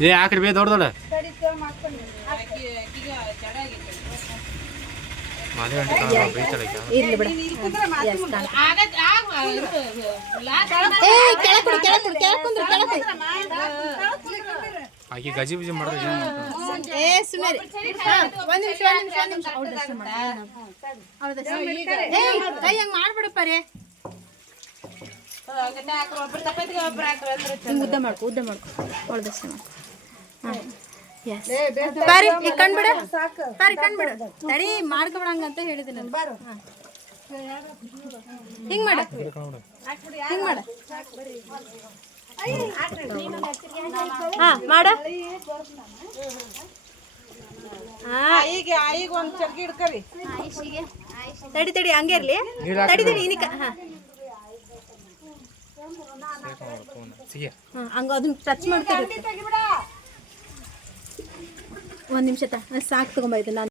ಏ ಆಕಡೆ ಬೇ ದೊಡ್ಡ ದೊಡ್ಡ ಇರ್ಲಿ ಬಿಡ ಆಕಿ ಗಜಿ ಬಿಜಿ ಮಾಡಿದ್ರೆ ಏ ಸುಮ್ಮನೆ ಒಂದ್ ನಿಮಿಷ ಕೈ ಹಂಗ್ ಮಾಡ್ಬಿಡಪ್ಪ ರೇ ಉದ್ದ ಮಾಡ್ಕೊ ಅವಳ ದರ್ಶನ ಬಾರಿ ಈ ಕಣ್ಬಿಡ ಬಾರಿ ಕಣ್ಬಿಡ ತಡಿ ಮಾಡ್ಕೊಬೇಡ ಹಂಗಂತ ಹೇಳಿದ್ದೀನಿ ಹಿಂಗ್ ಮಾಡ ಹಿಂಗ್ ಮಾಡ ಹಾ ಮಾಡ ತಡಿ ಹಂಗೆ ಇರ್ಲಿ ತಡಿ ಇನಿಕ ಹಂಗ ಅದನ್ನ ಟಚ್ ಮಾಡ್ತಾರೆ ಒಂದ್ ನಿಮಿಷ ಸಾಕು ತಗೊಂಬೈತೆ ನಾನು